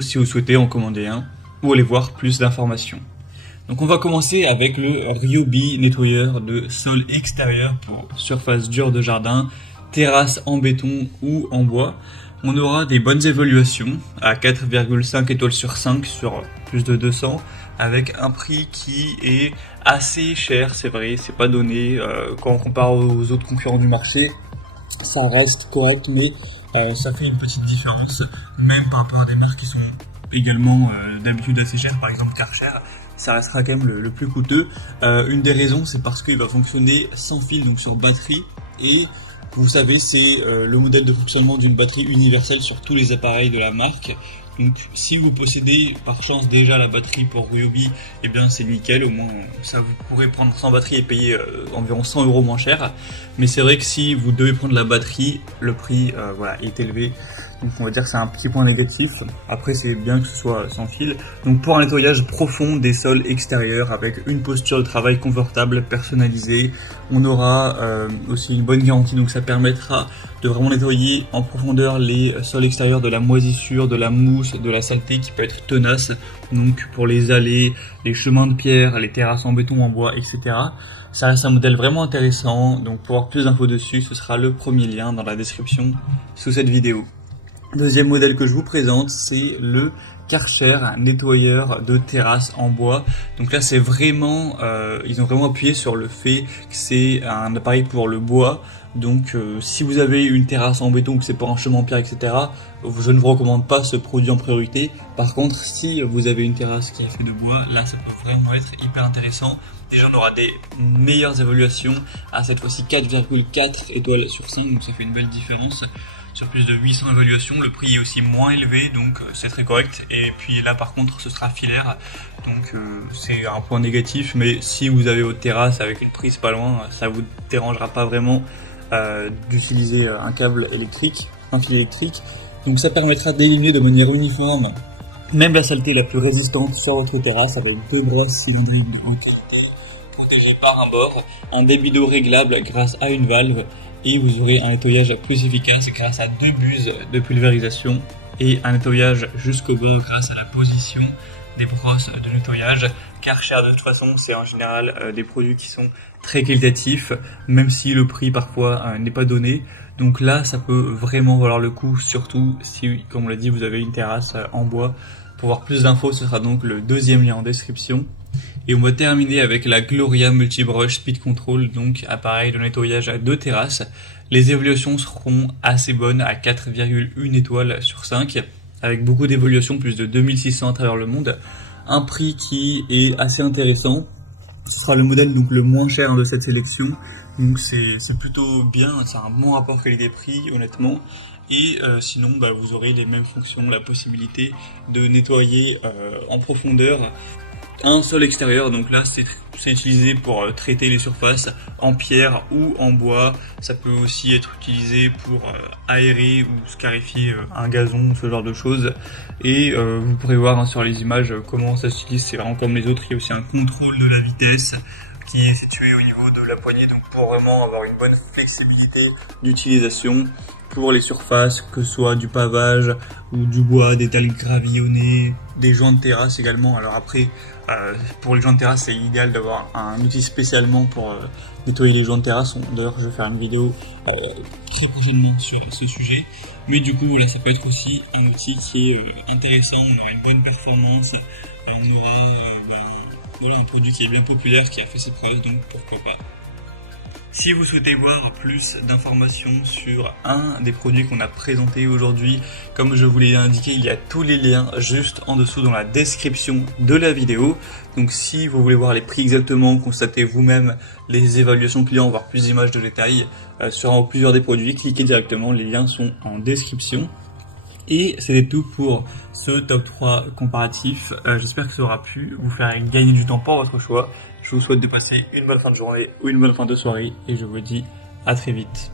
si vous souhaitez en commander un ou aller voir plus d'informations. Donc on va commencer avec le Ryobi nettoyeur de sol extérieur pour surface dure de jardin, terrasse en béton ou en bois. On aura des bonnes évaluations à 4,5 étoiles sur 5 sur plus de 200 avec un prix qui est assez cher, c'est vrai, c'est pas donné quand on compare aux autres concurrents du marché, ça reste correct mais ça fait une petite différence même par rapport à des marques qui sont également d'habitude assez chères, par exemple Karcher. Ça restera quand même le plus coûteux. Une des raisons, c'est parce qu'il va fonctionner sans fil, donc sur batterie. Et vous savez, c'est le modèle de fonctionnement d'une batterie universelle sur tous les appareils de la marque. Donc si vous possédez par chance déjà la batterie pour Ryobi, eh bien c'est nickel, au moins ça vous pourrez prendre sans batterie et payer environ 100 € moins cher. Mais c'est vrai que si vous devez prendre la batterie, le prix est élevé. Donc on va dire que c'est un petit point négatif. Après c'est bien que ce soit sans fil. Donc pour un nettoyage profond des sols extérieurs avec une posture de travail confortable, personnalisée, on aura aussi une bonne garantie. Donc ça permettra de vraiment nettoyer en profondeur les sols extérieurs de la moisissure, de la mousse, de la saleté qui peut être tenace. Donc pour les allées, les chemins de pierre, les terrasses en béton, en bois, etc. Ça reste un modèle vraiment intéressant. Donc pour avoir plus d'infos dessus, ce sera le premier lien dans la description sous cette vidéo. Deuxième modèle que je vous présente, c'est le Karcher nettoyeur de terrasse en bois. Donc là, c'est vraiment, ils ont vraiment appuyé sur le fait que c'est un appareil pour le bois. Donc, si vous avez une terrasse en béton, que c'est pour un chemin en pierre, etc., je ne vous recommande pas ce produit en priorité. Par contre, si vous avez une terrasse qui est faite de bois, là, ça peut vraiment être hyper intéressant. Déjà, on aura des meilleures évaluations à cette fois-ci 4,4 étoiles sur 5, donc ça fait une belle différence. Sur plus de 800 évaluations, le prix est aussi moins élevé, donc c'est très correct. Et puis là par contre ce sera filaire, donc c'est un point négatif, mais si vous avez votre terrasse avec une prise pas loin, ça vous dérangera pas vraiment d'utiliser un câble électrique, un fil électrique. Donc ça permettra d'éliminer de manière uniforme même la saleté la plus résistante sur votre terrasse avec deux brosses cylindriques en qualité, protégées par un bord, un débit d'eau réglable grâce à une valve. Et vous aurez un nettoyage plus efficace grâce à deux buses de pulvérisation et un nettoyage jusqu'au bord grâce à la position des brosses de nettoyage. Karcher de toute façon c'est en général des produits qui sont très qualitatifs, même si le prix parfois n'est pas donné. Donc là ça peut vraiment valoir le coup, surtout si, comme on l'a dit, vous avez une terrasse en bois. Pour voir plus d'infos, ce sera donc le deuxième lien en description. Et on va terminer avec la Gloria Multibrush Speed Control, donc appareil de nettoyage à deux terrasses. Les évaluations seront assez bonnes à 4,1 étoiles sur 5, avec beaucoup d'évaluations, plus de 2600 à travers le monde. Un prix qui est assez intéressant. Ce sera le modèle donc le moins cher de cette sélection, donc c'est plutôt bien, c'est un bon rapport qualité-prix honnêtement. Et sinon vous aurez les mêmes fonctions, la possibilité de nettoyer en profondeur un sol extérieur. Donc là c'est utilisé pour traiter les surfaces en pierre ou en bois. Ça peut aussi être utilisé pour aérer ou scarifier un gazon, ce genre de choses. Et vous pourrez voir sur les images comment ça s'utilise, c'est vraiment comme les autres. Il y a aussi un contrôle de la vitesse qui est situé au niveau de la poignée, donc pour vraiment avoir une bonne flexibilité d'utilisation pour les surfaces, que ce soit du pavage ou du bois, des dalles gravillonnées, des joints de terrasse également. Alors après, pour les joints de terrasse, c'est idéal d'avoir un outil spécialement pour nettoyer les joints de terrasse. D'ailleurs, je vais faire une vidéo très prochainement sur ce sujet. Mais du coup, voilà, ça peut être aussi un outil qui est intéressant, on aura une bonne performance, on aura un produit qui est bien populaire, qui a fait ses preuves, donc pourquoi pas. Si vous souhaitez voir plus d'informations sur un des produits qu'on a présenté aujourd'hui, comme je vous l'ai indiqué, il y a tous les liens juste en dessous dans la description de la vidéo. Donc si vous voulez voir les prix exactement, constater vous-même les évaluations clients, voir plus d'images de détails sur plusieurs des produits, cliquez directement, les liens sont en description. Et c'était tout pour ce top 3 comparatif. J'espère que ça aura pu vous faire gagner du temps pour votre choix. Je vous souhaite de passer une bonne fin de journée ou une bonne fin de soirée et je vous dis à très vite.